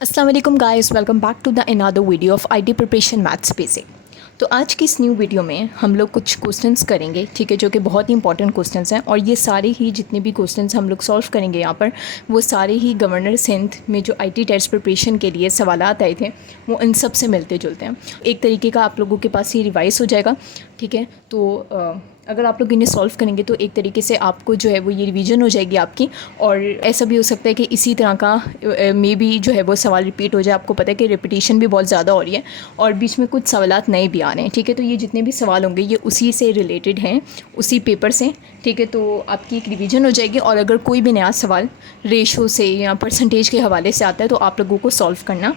अस्सलाम वालेकुम guys, welcome back to the another video of IT preparation maths basic. तो आज की इस न्यू वीडियो में हम लोग कुछ क्वेश्चंस करेंगे, ठीक है, जो कि बहुत ही इंपॉर्टेंट क्वेश्चंस हैं। और ये सारे ही जितने भी क्वेश्चंस हम लोग सॉल्व करेंगे यहाँ पर, वो सारे ही गवर्नर सिंध में जो आईटी टेस्ट प्रिपरेशन के लिए सवालात आए थे, वो इन सब से मिलते जुलते हैं। एक तरीके का आप लोगों के पास ये रिवाइज हो जाएगा, ठीक है। तो अगर आप लोग इन्हें सॉल्व करेंगे तो एक तरीके से आपको जो है वो ये रिवीजन हो जाएगी आपकी। और ऐसा भी हो सकता है कि इसी तरह का मे बी जो है वो सवाल रिपीट हो जाए। आपको पता है कि रिपीटिशन भी बहुत ज़्यादा हो रही है और बीच में कुछ सवालात नए भी आ रहे हैं, ठीक है। तो ये जितने भी सवाल होंगे ये उसी से रिलेटेड हैं, उसी पेपर से, ठीक है। तो आपकी एक रिवीजन हो जाएगी। और अगर कोई भी नया सवाल रेशो से या परसेंटेज के हवाले से आता है तो आप लोगों को सॉल्व करना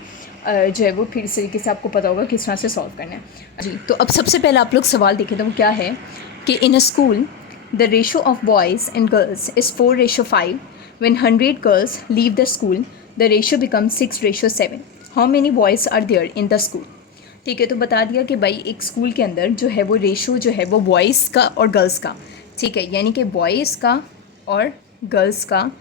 जो है वो फिर इस तरीके से आपको पता होगा किस तरह से सॉल्व करना है जी। तो अब सबसे पहले आप लोग सवाल देखें तो वो क्या है कि in a school the ratio of boys and girls is 4:5। When 100 girls leave the school the ratio become 6:7। How many boys are there in the school. ठीक है, तो बता दिया कि भाई एक स्कूल के अंदर जो है वो रेशो जो है वो बॉयज़ का और गर्ल्स का, ठीक है, यानी कि बॉयज़ का और गर्ल्स का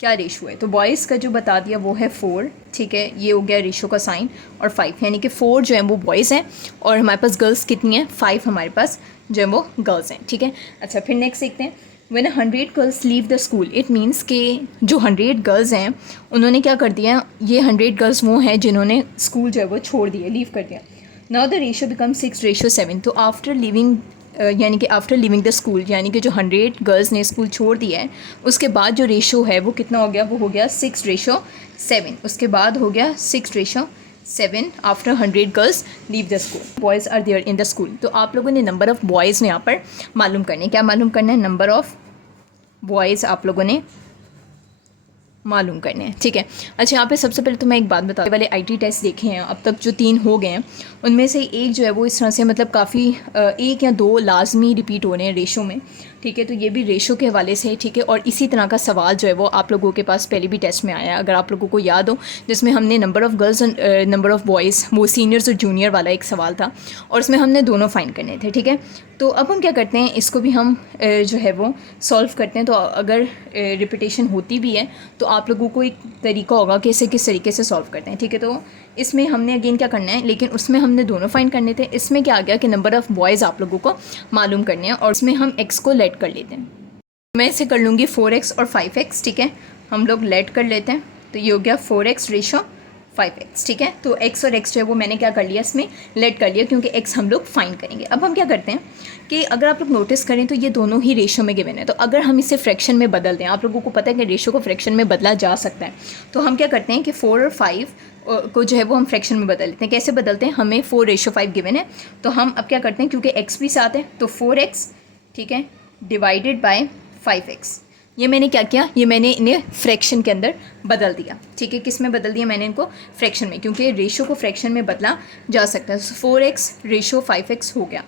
क्या रेशो है। तो बॉयज़ का जो बता दिया वो है 4, ठीक है, ये हो गया रेशो का साइन, और 5, यानी कि 4 जो है वो बॉयज़ हैं और हमारे पास गर्ल्स कितनी हैं, 5 हमारे पास जो है वो गर्ल्स हैं, ठीक है। अच्छा, फिर नेक्स्ट देखते हैं। When 100 girls leave the school it means कि जो 100 गर्ल्स हैं उन्होंने क्या कर दिया, ये 100 गर्ल्स वो हैं जिन्होंने स्कूल जो है वो छोड़ दिया, लीव कर दिया। Now the ratio become 6:7। तो आफ्टर लिविंग यानी कि आफ्टर लिविंग द स्कूल, यानी कि जो 100 गर्ल्स ने स्कूल छोड़ दिया है उसके बाद जो रेशो है वो कितना हो गया, वो हो गया 6:7। उसके बाद हो गया 6:7 after 100 girls leave the school, boys are there in the school. तो आप लोगों ने नंबर ऑफ़ बॉयज़ यहाँ पर मालूम करने, क्या मालूम करना है, नंबर ऑफ़ बॉयज़ आप लोगों ने मालूम करने हैं, ठीक है। अच्छा, यहाँ पे सबसे पहले तो मैं एक बात बता, वाले आईटी टेस्ट देखे हैं अब तक जो 3 हो गए हैं उनमें से एक जो है वो इस तरह से मतलब काफ़ी 1 या 2 लाजमी रिपीट हो रहे हैं रेशो में, ठीक है। तो ये भी रेशो के हवाले से है, ठीक है। और इसी तरह का सवाल जो है वो आप लोगों के पास पहले भी टेस्ट में आया है, अगर आप लोगों को याद हो, जिसमें हमने नंबर ऑफ़ गर्ल्स और नंबर ऑफ़ बॉयज़, वो सीनियर्स और जूनियर वाला एक सवाल था और उसमें हमने दोनों फाइंड करने थे, ठीक है। तो अब हम क्या करते हैं, इसको भी हम जो है वो सॉल्व करते हैं। तो अगर रिपीटेशन होती भी है तो आप लोगों को एक तरीका होगा कि इसे किस तरीके से सॉल्व करते हैं, ठीक है। तो इसमें हमने अगेन क्या करना है, लेकिन उसमें हमने दोनों फाइंड करने थे। इसमें क्या आ गया कि नंबर ऑफ़ बॉयज़ आप लोगों को मालूम करने हैं और इसमें हम एक्स को लेट कर लेते हैं। मैं इसे कर लूँगी 4x और 5x, ठीक है। हम लोग लेट कर लेते हैं तो ये हो गया 4x रेशो 5x, ठीक है। तो x और x जो है वो मैंने क्या कर लिया, इसमें लेट कर लिया क्योंकि x हम लोग फाइंड करेंगे। अब हम क्या करते हैं कि अगर आप लोग नोटिस करें तो ये दोनों ही रेशो में गिवन है। तो अगर हम इसे फ्रैक्शन में बदल दें, आप लोगों को पता है कि रेशो को फ्रैक्शन में बदला जा सकता है, तो हम क्या करते हैं कि 4 और 5 को जो है वो हम फ्रैक्शन में बदल लेते हैं। कैसे बदलते हैं, हमें 4:5 गिवन है तो हम अब क्या करते हैं, क्योंकि x भी साथ है तो 4x, ठीक है, डिवाइडेड बाय 5x। ये मैंने क्या किया, ये मैंने इन्हें फ्रैक्शन के अंदर बदल दिया, ठीक है। किस में बदल दिया मैंने इनको, फ्रैक्शन में, क्योंकि रेशो को फ्रैक्शन में बदला जा सकता है। 4x रेशो 5x हो गया।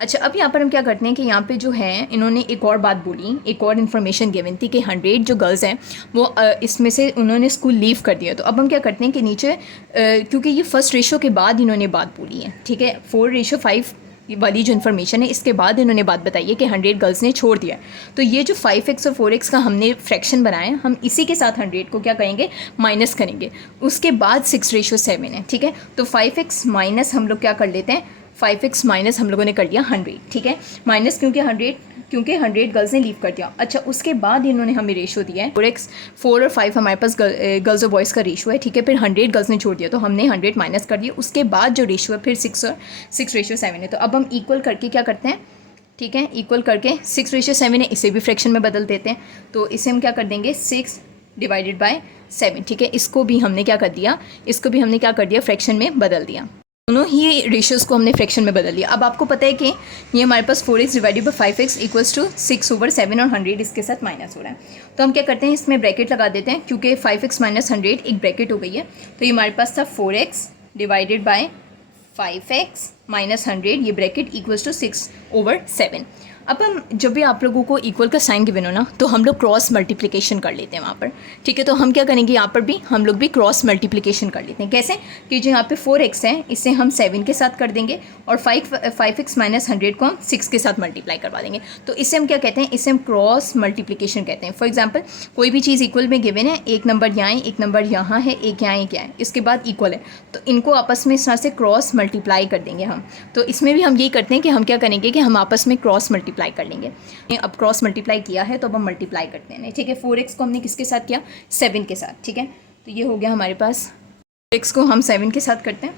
अच्छा, अब यहाँ पर हम क्या करते हैं कि यहाँ पे जो है इन्होंने एक और बात बोली, एक और इन्फॉर्मेशन गिवन थी कि 100 जो गर्ल्स हैं वो इसमें से उन्होंने स्कूल लीव कर दिया। तो अब हम क्या करते हैं कि नीचे क्योंकि ये फर्स्ट रेशो के बाद इन्होंने बात बोली है, ठीक है, 4:5 वाली जो इन्फॉर्मेशन है इसके बाद इन्होंने बात बताई है कि 100 गर्ल्स ने छोड़ दिया। तो ये जो 5x और 4x का हमने फ्रैक्शन बनाया, हम इसी के साथ 100 को क्या करेंगे, माइनस करेंगे। उसके बाद 6:7 है, ठीक है। तो 5x माइनस हम लोग क्या कर लेते हैं, 5x माइनस हम लोगों ने कर लिया 100, ठीक है, माइनस क्योंकि 100 गर्ल्स ने लीव कर दिया। अच्छा, उसके बाद इन्होंने हमें रेशो दिया है 4 और 5 हमारे पास गर्ल्स और बॉयज़ का रेशो है, ठीक है। फिर 100 गर्ल्स ने छोड़ दिया तो हमने 100 माइनस कर दिया। उसके बाद जो रेशो है फिर 6:7 है। तो अब हम इक्वल करके क्या करते हैं, ठीक है, इक्वल करके 6:7 है, इसे भी फ्रैक्शन में बदल देते हैं। तो इसे हम क्या कर देंगे, 6/7, ठीक है। इसको भी हमने क्या कर दिया, इसको भी हमने क्या कर दिया, फ्रैक्शन में बदल दिया। दोनों ही रेशियोज़ को हमने फ्रैक्शन में बदल लिया। अब आपको पता है कि ये हमारे पास 4x divided by 5x equals to 6/7 और 100 इसके साथ माइनस हो रहा है। तो हम क्या करते हैं, इसमें ब्रैकेट लगा देते हैं क्योंकि 5x माइनस 100 एक ब्रैकेट हो गई है। तो ये हमारे पास था 4x divided by 5x minus 100, ये ब्रैकेट इक्वल्स टू 6/7। अब हम जब भी आप लोगों को इक्वल का साइन गिवन हो ना, तो हम लोग क्रॉस मल्टीप्लिकेशन कर लेते हैं वहाँ पर, ठीक है। तो हम क्या करेंगे, यहाँ पर भी हम लोग भी क्रॉस मल्टीप्लिकेशन कर लेते हैं। कैसे कि जो यहाँ पे 4x है इसे हम 7 के साथ कर देंगे और 5x माइनस 100 को हम 6 के साथ मल्टीप्लाई करवा देंगे। तो इसे हम क्या कहते हैं, इसे हम क्रॉस मल्टीप्लिकेशन कहते हैं। फॉर एग्जाम्पल कोई भी चीज़ इक्वल में गिवन है, एक नंबर यहाँ है, एक नंबर यहाँ है, एक यहाँ, एक यहाँ है, इसके बाद इक्वल है, तो इनको आपस में इस तरह से क्रॉस मल्टीप्लाई कर देंगे हम। तो इसमें भी हम यही करते हैं कि हम क्या करेंगे कि हम आपस में क्रॉस मल्टीप्लाई कर लेंगे। अब क्रॉस मल्टीप्लाई किया है तो अब हम मल्टीप्लाई करते हैं, ठीक है। 4x को हमने किसके साथ किया, 7 के साथ, ठीक है। तो ये हो गया हमारे पास, x को हम 7 के साथ करते हैं,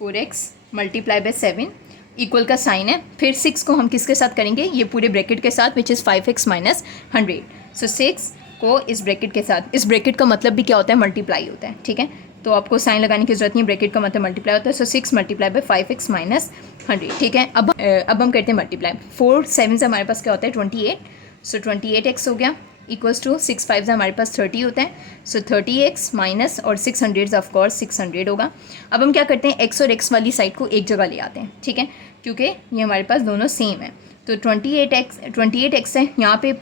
4x मल्टीप्लाई बाय 7 इक्वल का साइन है। फिर 6 को हम किसके साथ करेंगे, ये पूरे ब्रैकेट के साथ, विच इज़ 5x माइनस 100। सो 6 को इस ब्रैकेट के साथ, इस ब्रैकेट का मतलब भी क्या होता है, मल्टीप्लाई होता है, ठीक है। तो आपको साइन लगाने की जरूरत नहीं, ब्रैकेट का मतलब मल्टीप्लाई होता है। सो 6 मल्टीप्लाई बाय 5x माइनस 100, ठीक है। अब हम करते हैं मल्टीप्लाई। 4 7 से हमारे पास क्या होता है, 28। सो 28x हो गया इक्वल्स टू 6 5 से हमारे पास 30 होता है। सो 30x माइनस और 600 ऑफ कोर्स 600 होगा। अब हम क्या करते हैं, x और x वाली साइड को एक जगह ले आते हैं, ठीक है, क्योंकि ये हमारे पास दोनों सेम है। तो 28x है, यहाँ पे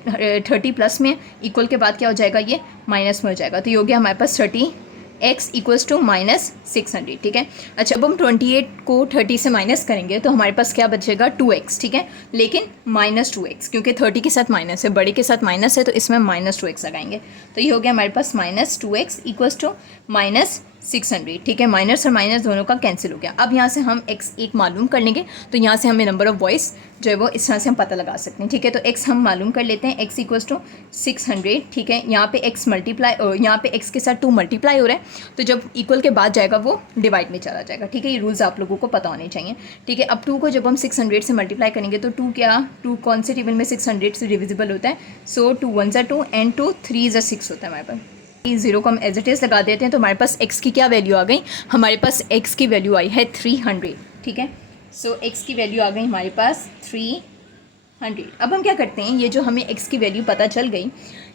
30 प्लस में इक्वल के बाद क्या हो जाएगा, ये माइनस में हो जाएगा। तो ये हो गया हमारे पास 30x इक्वल्स टू माइनस 600, ठीक है। अच्छा, अब हम 28 को 30 से माइनस करेंगे तो हमारे पास क्या बचेगा, 2x, ठीक है, लेकिन माइनस 2x, क्योंकि 30 के साथ माइनस है, बड़े के साथ माइनस है, तो इसमें माइनस 2x लगाएंगे। तो ये हो गया हमारे पास minus 2x equals to minus 600, ठीक है। माइनस और माइनस दोनों का कैंसिल हो गया। अब यहाँ से हम x एक मालूम कर लेंगे, तो यहाँ से हमें नंबर ऑफ वॉइस जो है वो इस तरह से हम पता लगा सकते हैं, ठीक है। तो x हम मालूम कर लेते हैं, x इक्वल्स टू 600, ठीक है। यहाँ पे x मल्टीप्लाई, यहाँ पे x के साथ 2 मल्टीप्लाई हो रहा है, तो जब इक्वल के बाद जाएगा वो डिवाइड में चला जाएगा, ठीक है। ये रूल्स आप लोगों को पता होने चाहिए, ठीक है। अब 2 को जब हम 600 से मल्टीप्लाई करेंगे तो 2 कौन से टेबल में 600 से डिविजिबल होता है। सो 2 1 2 एंड 2 3 6 होता है हमारे पास। 0 को हम एज इट इज़ लगा देते हैं, तो हमारे पास x की क्या वैल्यू आ गई, हमारे पास x की वैल्यू आई है 300, ठीक है। सो x की वैल्यू आ गई हमारे पास 300। अब हम क्या करते हैं, ये जो हमें x की वैल्यू पता चल गई,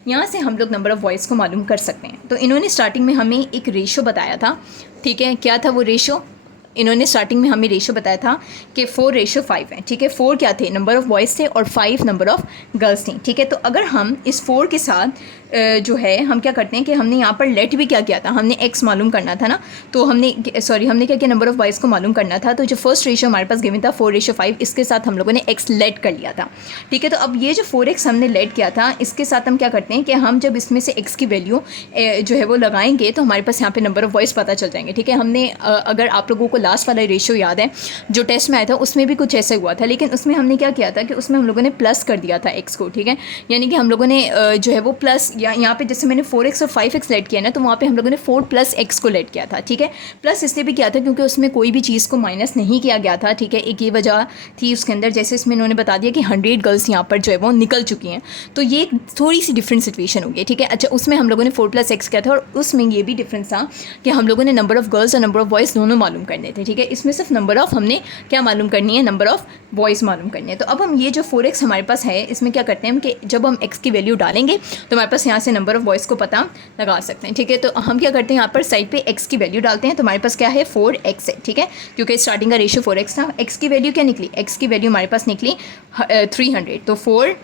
यहाँ से हम लोग नंबर ऑफ़ वॉइस को मालूम कर सकते हैं। तो इन्होंने स्टार्टिंग में हमें एक रेशो बताया था, ठीक है। क्या था वो रेशो, इन्होंने स्टार्टिंग में हमें रेशो बताया था कि 4:5 है, ठीक है। 4 क्या थे, नंबर ऑफ़ बॉयज़ थे, और 5 नंबर ऑफ़ गर्ल्स थी, ठीक है। तो अगर हम इस 4 के साथ जो है हम क्या करते हैं कि हमने यहाँ पर लेट भी क्या किया था, हमने x मालूम करना था ना, तो हमने क्या किया, नंबर ऑफ़ बॉयज़ को मालूम करना था। तो जो फर्स्ट रेशो हमारे पास गिवन था 4:5, इसके साथ हम लोगों ने x लेट कर लिया था, ठीक है। तो अब ये जो 4x हमने लेट किया था, इसके साथ हम क्या करते हैं कि हम जब इसमें से x की वैल्यू जो है वो लगाएंगे तो हमारे पास यहाँ पे नंबर ऑफ़ बॉयज़ पता चल जाएंगे, ठीक है। हमने अगर आप लोगों को लास्ट वाला रेशो याद है जो टेस्ट में आया था, उसमें भी कुछ ऐसे हुआ था, लेकिन उसमें हमने क्या किया था कि उसमें हम लोगों ने प्लस कर दिया था x को, ठीक है। यानी कि हम लोगों ने जो है वो प्लस, या यहाँ पे जैसे मैंने 4x और 5x लेट किया ना, तो वहाँ पे हम लोगों ने 4 + x को लेट किया था, ठीक है। प्लस इसलिए भी किया था क्योंकि उसमें कोई भी चीज़ को माइनस नहीं किया गया था, ठीक है। एक ये वजह थी उसके अंदर, जैसे इसमें इन्होंने बता दिया कि 100 गर्ल्स यहाँ पर जो है वो निकल चुकी हैं, तो ये थोड़ी सी डिफरेंट सिचुएशन होगी, ठीक है। अच्छा, उसमें हम लोगों ने 4 + x किया था, और उसमें ये भी डिफरेंस था कि हम लोगों ने नंबर ऑफ़ गर्ल्स और नंबर ऑफ़ बॉयज़ दोनों मालूम करने थे, ठीक है। इसमें सिर्फ नंबर ऑफ़ हमने क्या मालूम करनी है, नंबर ऑफ़ बॉयज़ मालूम करनी है। तो अब हम ये जो 4x हमारे पास है, इसमें क्या करते हैं कि जब हम x की वैल्यू डालेंगे तो हमारे पास यहाँ से नंबर ऑफ़ बॉयज़ को पता लगा सकते हैं, ठीक है। तो हम क्या करते हैं, यहाँ पर साइड पे x की वैल्यू डालते हैं, तो हमारे पास क्या है, 4x है, ठीक है, क्योंकि स्टार्टिंग का रेशियो 4x था। x की वैल्यू क्या निकली, x की वैल्यू हमारे पास निकली 300, तो 4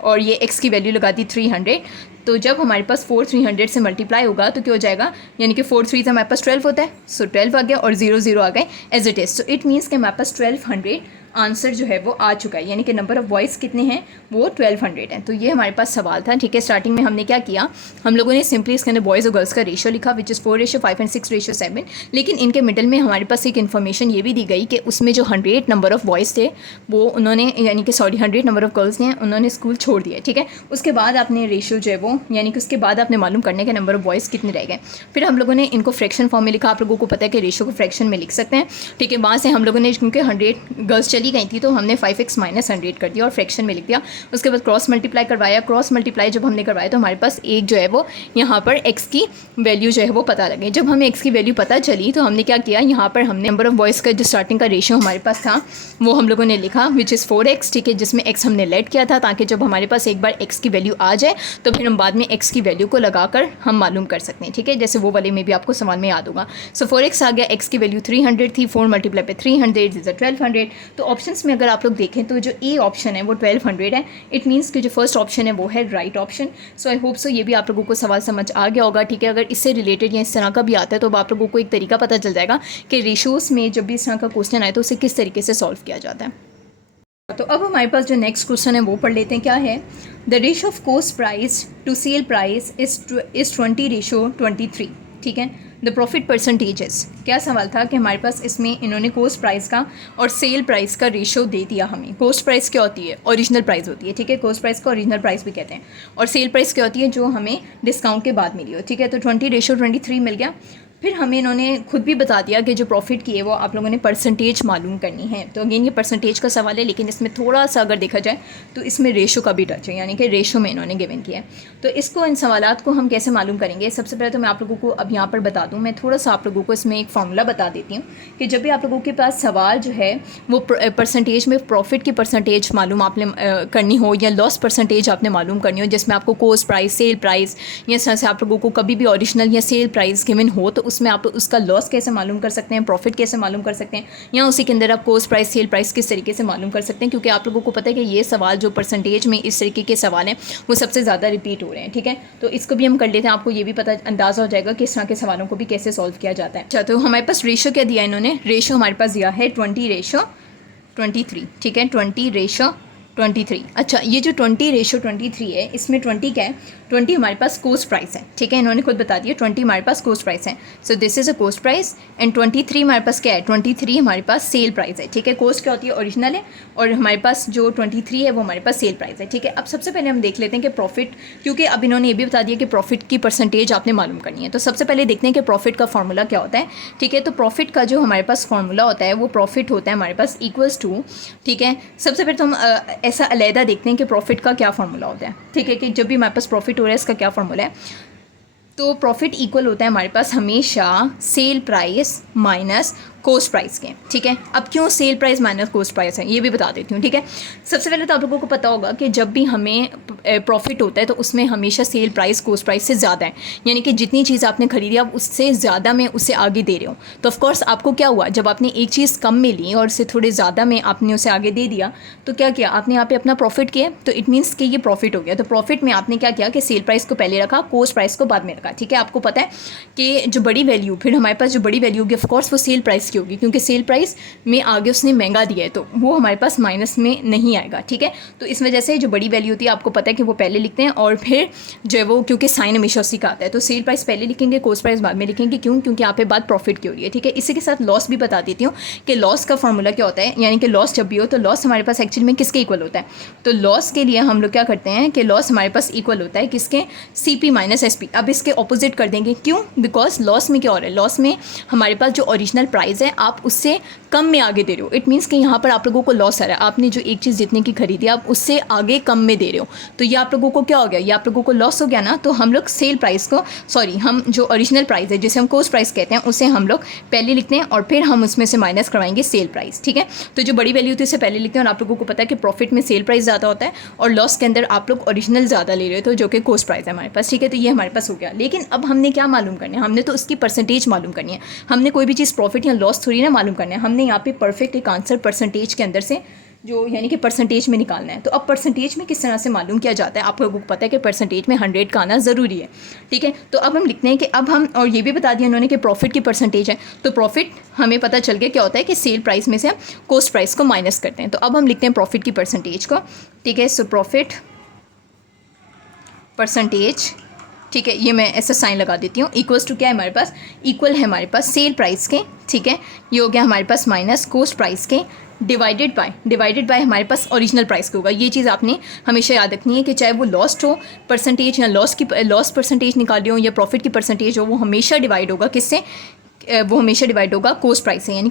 और ये x की वैल्यू लगा दी 300। तो जब हमारे पास 4 300 से मल्टीप्लाई होगा तो क्या हो जाएगा, यानी कि 4 3 से हमारे पास 12 होता है, सो 12 आ गया, और 0 0 आ गए as it is. So it means कि हमारे पास 1200 आंसर जो है वो आ चुका है, यानी कि नंबर ऑफ़ बॉयज़ कितने हैं, वो 1200 हैं। तो ये हमारे पास सवाल था, ठीक है। स्टार्टिंग में हमने क्या किया, हम लोगों ने सिंपली इसके अंदर बॉयज़ और गर्ल्स का रेशो लिखा, विच इज़ 4:5 एंड 6:7, लेकिन इनके मिडल में हमारे पास एक इन्फॉर्मेशन ये भी दी गई कि उसमें जो 100 नंबर ऑफ़ बॉयज़ थे वो उन्होंने, यानी कि 100 नंबर ऑफ़ गर्ल्स ने उन्होंने स्कूल छोड़ दिया, ठीक है। उसके बाद आपने रेशो जो है वो, यानी कि उसके बाद आपने मालूम करने के नंबर ऑफ़ बॉयज़ कितने रह गए। फिर हम लोगों ने इनको फ्रैक्शन फॉर्म में लिखा, आप लोगों को पता है कि रेशो को फ्रैक्शन में लिख सकते हैं, ठीक है। वहाँ से हम लोगों ने, क्योंकि 100 गर्ल्स चली चली गई थी तो हमने 5x माइनस 100 कर दिया और फ्रैक्शन में लिख दिया। उसके बाद क्रॉस मल्टीप्लाई करवाया, क्रॉस मल्टीप्लाई जब हमने करवाया तो हमारे पास एक जो है वो यहाँ पर x की वैल्यू जो है वो पता लगे। जब हमें x की वैल्यू पता चली तो हमने क्या किया, यहाँ पर हमने नंबर ऑफ बॉयज़ का जो स्टार्टिंग का रेशियो हमारे पास था वो हम लोगों ने लिखा विच इज़ 4x, ठीक है, जिसमें x हमने लेट किया था ताकि जब हमारे पास एक बार x की वैल्यू आ जाए तो फिर हम बाद में x की वैल्यू को लगाकर हम मालूम कर सकते हैं, ठीक है, जैसे वो वाले में भी आपको सवाल में याद होगा। सो 4x आ गया, x की वैल्यू 300 थी, 4 मल्टीप्लाई पे 300 इज 1200। तो ऑप्शंस में अगर आप लोग देखें तो जो ए ऑप्शन है वो 1200 है। इट मीन्स कि जो फर्स्ट ऑप्शन है वो है right option. So I hope so ये भी आप लोगों को सवाल समझ आ गया होगा, ठीक है। अगर इससे रिलेटेड या इस तरह का भी आता है तो आप लोगों को एक तरीका पता चल जाएगा कि रेशियोज़ में जब भी इस तरह का क्वेश्चन आए तो उसे किस तरीके से सॉल्व किया जाता है। तो अब हमारे पास जो नेक्स्ट क्वेश्चन है वो पढ़ लेते हैं। क्या है, the ratio of cost price to sell price is 20:23, ठीक है। द प्रॉफिट परसेंटेजेस, क्या सवाल था कि हमारे पास इसमें इन्होंने कॉस्ट प्राइस का और सेल प्राइस का रेशियो दे दिया हमें। कॉस्ट प्राइस क्या होती है, ओरिजिनल प्राइस होती है, ठीक है, कॉस्ट प्राइस को ओरिजिनल प्राइस भी कहते हैं। और सेल प्राइस क्या होती है, जो हमें डिस्काउंट के बाद मिली हो, ठीक है। तो 20:23 मिल गया। फिर हमें इन्होंने खुद भी बता दिया कि जो प्रॉफिट की है वो आप लोगों ने परसेंटेज मालूम करनी है। तो अगेन ये परसेंटेज का सवाल है, लेकिन इसमें थोड़ा सा अगर देखा जाए तो इसमें रेशो का भी टच है, यानी कि रेशो में इन्होंने गिवन किया है। तो इसको, इन सवालात को हम कैसे मालूम करेंगे, सबसे पहले तो मैं आप लोगों को अब यहाँ पर बता दूँ, मैं थोड़ा सा आप लोगों को इसमें एक फार्मूला बता देती हूँ कि जब भी आप लोगों के पास सवाल जो है वो परसेंटेज में प्रॉफिट की परसेंटेज मालूम आपने करनी हो या लॉस परसेंटेज आपने मालूम करनी हो, जिसमें आपको कॉस्ट प्राइस, सेल प्राइस, या इस तरह से आप लोगों को कभी भी ओरिजिनल या सेल प्राइस गिवन हो, तो उसमें आप उसका लॉस कैसे मालूम कर सकते हैं, प्रॉफिट कैसे मालूम कर सकते हैं, या उसी के अंदर आप कॉस्ट प्राइस, सेल प्राइस किस तरीके से मालूम कर सकते हैं। क्योंकि आप लोगों को पता है कि ये सवाल जो परसेंटेज में इस तरीके के सवाल हैं वो सबसे ज़्यादा रिपीट हो रहे हैं, ठीक है। तो इसको भी हम कर लेते हैं, आपको ये भी पता अंदाज़ा हो जाएगा कि इस तरह के सवालों को भी कैसे सॉल्व किया जाता है। अच्छा, तो हमारे पास रेशो क्या दिया इन्होंने, रेशो हमारे पास दिया है 20:23, ठीक है, 20:23। अच्छा, ये जो 20:23 है, इसमें 20 क्या है, 20 हमारे पास कॉस्ट प्राइस है, ठीक है, इन्होंने खुद बता दिया 20 हमारे पास कॉस्ट प्राइस है। So this is a cost price and 23 हमारे पास क्या है, 23 हमारे पास सेल प्राइस है, ठीक है। कॉस्ट क्या होती है, ओरिजिनल है, और हमारे पास जो 23 है वो हमारे पास सेल प्राइस है, ठीक है। अब सबसे पहले हम देख लेते हैं कि प्रॉफिट, क्योंकि अब इन्होंने ये भी बता दिया कि प्रॉफिट की परसेंटेज आपने मालूम करनी है। तो सबसे पहले देखते हैं कि प्रॉफिट का फार्मूला क्या होता है, ठीक है। तो प्रॉफिट का जो हमारे पास फार्मूला होता है वो प्रॉफिट होता है हमारे पास इक्वल्स टू, ठीक है। सबसे पहले तो हम ऐसा अलहदा देखते हैं कि प्रॉफिट का क्या फार्मूला होता है, ठीक है, कि जब भी हमारे पास प्रॉफिट हो रहा है इसका क्या फार्मूला है। तो प्रॉफिट इक्वल होता है हमारे पास हमेशा sale price minus cost price के, ठीक है। अब क्यों sale price minus cost price है ये भी बता देती हूँ, ठीक है। सबसे पहले तो आप लोगों को पता होगा कि जब भी हमें प्रॉफिट होता है तो उसमें हमेशा सेल प्राइस कॉस्ट प्राइस से ज़्यादा है, यानी कि जितनी चीज़ आपने खरीदी आप उससे ज़्यादा में उससे आगे दे रहे हो। तो ऑफकोर्स आपको क्या हुआ, जब आपने एक चीज़ कम में ली और उससे थोड़े ज़्यादा में आपने उसे आगे दे दिया तो क्या किया आपने, यहाँ पे अपना प्रॉफिट किया, तो इट मीन्स कि ये प्रॉफिट हो गया। तो प्रॉफिट में आपने क्या किया कि सेल प्राइस को पहले रखा, कॉस्ट प्राइस को बाद में रखा, ठीक है। आपको पता है कि जो बड़ी वैल्यू, फिर हमारे पास जो बड़ी वैल्यू होगी ऑफकोर्स वो सेल प्राइस की होगी, क्योंकि सेल प्राइस में आगे उसने महंगा दिया है तो वो हमारे पास माइनस में नहीं आएगा, ठीक है। तो इस वजह से जो बड़ी वैल्यू होती है आपको पता है कि वो पहले लिखते हैं और फिर जो है वो, क्योंकि साइन हमेशा उसी का आता है, तो सेल प्राइस पहले लिखेंगे, कॉस्ट प्राइस बाद में लिखेंगे। क्यों, क्योंकि यहाँ पे बात प्रॉफिट की हो रही है, ठीक है। इसी के साथ लॉस भी बता देती हूँ कि लॉस का फॉर्मूला क्या होता है, यानी कि लॉस जब भी हो तो लॉस हमारे पास एक्चुअली में किसके इक्वल होता है। तो लॉस के लिए हम लोग क्या करते हैं कि लॉस हमारे पास इक्वल होता है किसके, CP माइनस SP। अब इसके ऑपोजिट कर देंगे, क्यों, बिकॉज लॉस में क्या हो रहा है, लॉस में हमारे पास जो ओरिजिनल प्राइस है आप उससे कम में आगे दे रहे हो। इट मीन्स कि यहाँ पर आप लोगों को लॉस आ रहा है, आपने जो एक चीज़ जितने की खरीदी आप उससे आगे कम में दे रहे हो, तो ये आप लोगों को क्या हो गया, ये आप लोगों को लॉस हो गया ना। तो हम लोग सेल प्राइस को, सॉरी, हम जो ओरिजिनल प्राइस है जिसे हम कॉस्ट प्राइस कहते हैं उसे हम लोग पहले लिखते हैं और फिर हम उसमें से माइनस करवाएंगे सेल प्राइस, ठीक है। तो जो बड़ी वैल्यू होती है उसे पहले लिखते हैं और आप लोगों को पता है कि प्रॉफिट में सेल प्राइस ज़्यादा होता है और लॉस के अंदर आप लोग ओरिजिनल ज़्यादा ले रहे हो, तो जो कि कॉस्ट प्राइस है हमारे पास, ठीक है। तो ये हमारे पास हो गया। लेकिन अब हमने क्या मालूम करना है, हमने तो उसकी परसेंटेज मालूम करनी है, हमने कोई भी चीज़ प्रॉफिट या लॉस थोड़ी ना मालूम करना है, हमने यहाँ पे परफेक्ट एक आंसर परसेंटेज के अंदर से जो यानी कि परसेंटेज में निकालना है। तो अब परसेंटेज में किस तरह से मालूम किया जाता है, आप लोगों को पता है कि परसेंटेज में 100 का आना ज़रूरी है, ठीक है। तो अब हम लिखते हैं कि अब हम, और ये भी बता दिया उन्होंने कि प्रॉफिट की परसेंटेज है, तो प्रॉफिट हमें पता चल गया क्या होता है कि सेल प्राइस में से हम कॉस्ट प्राइस को माइनस करते हैं। तो अब हम लिखते हैं प्रॉफिट की परसेंटेज को, ठीक है। सो प्रॉफिट परसेंटेज, ठीक है, ये मैं ऐसा साइन लगा देती हूँ, इक्वल्स टू क्या है हमारे पास, इक्वल है हमारे पास सेल प्राइस के, ठीक है। ये हो गया हमारे पास माइनस कॉस्ट प्राइस के डिवाइडेड बाय हमारे पास ओरिजिनल प्राइस का होगा। ये चीज़ आपने हमेशा याद रखनी है कि चाहे वो लॉस्ट हो परसेंटेज या लॉस परसेंटेज निकाल रही हो या प्रॉफिट की परसेंटेज हो, वो हमेशा डिवाइड होगा किससे, वो हमेशा डिवाइड होगा कॉस्ट प्राइस से, यानी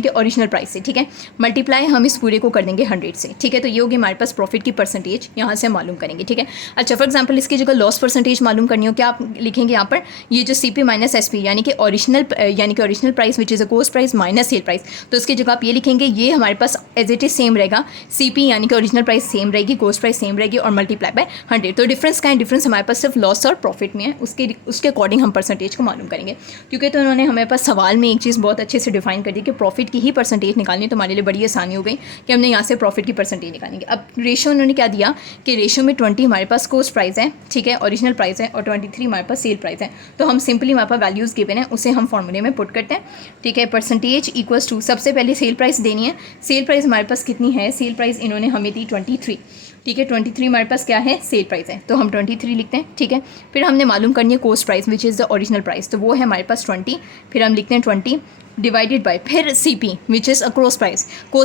कि ओरिजिनल प्राइस से, ठीक है। मल्टीप्लाई हम इस पूरे को कर देंगे 100 से, ठीक है। तो ये होगी हमारे पास प्रॉफिट की परसेंटेज, यहाँ से हम मालूम करेंगे, ठीक है। अच्छा, फॉर एग्जांपल इसकी जगह लॉस परसेंटेज मालूम करनी हो, क्या आप लिखेंगे यहाँ पर, ये जो CP माइनस SP यानी कि original price which is a cost price minus sale price, तो इसकी जगह आप ये लिखेंगे, ये हमारे पास एज इट इज सेम रहेगा, CP यानी कि ओरिजिनल प्राइस सेम रहेगी, कॉस्ट प्राइस सेम रहेगी, और मल्टीप्लाई बाय 100। तो डिफरेंस का है, डिफरेंस हमारे पास सिर्फ लॉस और प्रॉफिट में है, उसके अकॉर्डिंग हम परसेंटेज को मालूम करेंगे। क्योंकि तो उन्होंने हमारे पास सवाल में एक चीज़ बहुत अच्छे से डिफाइन कर दी कि प्रॉफिट की ही परसेंटेज निकालनी, तो हमारे लिए बड़ी आसानी हो गई कि हमने यहाँ से प्रॉफिट की परसेंटेज निकालेंगे। अब रेशो उन्होंने क्या दिया कि रेशो में 20 हमारे पास कॉस्ट प्राइस है, ठीक है, ओरिजिनल प्राइस है, और 23 हमारे पास सेल प्राइस है। तो हम सिंपली हमारे पास वैल्यूज़ गिवन है, उसे हम फॉर्मूले में पुट करते हैं, ठीक है। परसेंटेज इक्वल्स टू, सबसे पहले सेल प्राइस देनी है। सेल प्राइस हमारे पास कितनी है, सेल प्राइस इन्होंने हमें दी 23, ठीक है। 23 हमारे पास क्या है, सेल प्राइस है, तो हम 23 लिखते हैं, ठीक है। फिर हमने मालूम करनी है cost price which is the original price, तो वो है हमारे पास 20, फिर हम लिखते हैं 20 डिवाइडेड बाय फिर CP which is a cost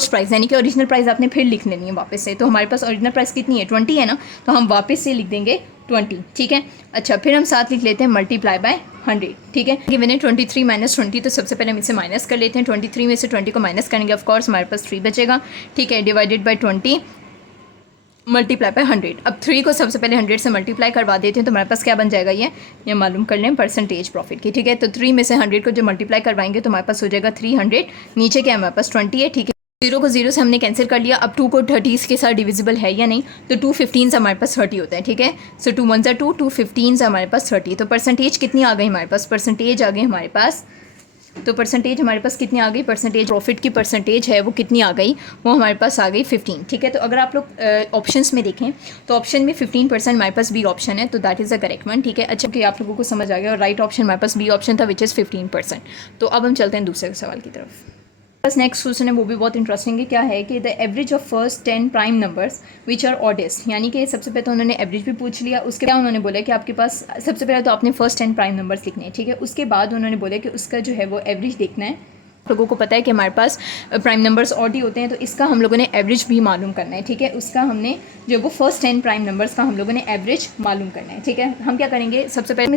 price यानी कि ओरिजिनल प्राइस आपने फिर लिख लेनी है वापस से। तो हमारे पास ओरिजिनल प्राइस कितनी है, 20 है ना, तो हम वापस से लिख देंगे 20, ठीक है। अच्छा, फिर हम साथ लिख लेते हैं मल्टीप्लाई बाय 100, ठीक है। गिवन है 23 माइनस 20, तो सबसे पहले हम इसे माइनस कर लेते हैं। 23 में से 20 को माइनस करेंगे, ऑफकोर्स हमारे पास 3 बचेगा, ठीक है, डिवाइडेड बाई 20 मल्टीप्लाई बाय 100। अब 3 को सबसे पहले 100 से मल्टीप्लाई करवा देते हैं, तो हमारे पास क्या बन जाएगा, ये मालूम कर लें परसेंटेज प्रॉफिट की, ठीक है। तो 3 में से 100 को जो मल्टीप्लाई करवाएंगे तो हमारे पास हो जाएगा 300, नीचे क्या हमारे पास 20 है, ठीक है। 0 को 0 से हमने कैंसिल कर लिया। अब 2 को 30 के साथ डिविजिबल है या नहीं, तो 2 15 हमारे पास 30 होता है, ठीक है। सो 2 1 2 2 15 हमारे पास 30। तो परसेंटेज कितनी आ गई हमारे पास, परसेंटेज आ गई हमारे पास, तो परसेंटेज हमारे पास कितनी आ गई, परसेंटेज प्रॉफिट की परसेंटेज है वो कितनी आ गई, वो हमारे पास आ गई 15, ठीक है। तो अगर आप लोग ऑप्शंस में देखें तो ऑप्शन में 15% हमारे पास बी ऑप्शन है, तो that is the correct one, ठीक है। अच्छा कि आप लोगों को समझ आ गया, और राइट ऑप्शन हमारे पास बी ऑप्शन था विच इज़ 15%। तो अब हम चलते हैं दूसरे सवाल की तरफ। बस नेक्स्ट क्वेश्चन है, वो भी बहुत इंटरेस्टिंग है। क्या है कि the average of first 10 prime numbers which are oddest, यानी कि सबसे पहले तो उन्होंने एवरेज भी पूछ लिया, उसके बाद उन्होंने बोला कि आपके पास सबसे पहले तो आपने फर्स्ट 10 प्राइम नंबर्स लिखने हैं, ठीक है। उसके बाद उन्होंने बोला कि उसका जो है वो एवरेज देखना है। लोगों को पता है कि हमारे पास प्राइम नंबर्स ऑड ही होते हैं, तो इसका हम लोगों ने एवरेज भी मालूम करना है, ठीक है। उसका हमने जो वो फर्स्ट 10 प्राइम नंबर्स का हम लोगों ने एवरेज मालूम करना है, ठीक है। हम क्या करेंगे, सबसे पहले हम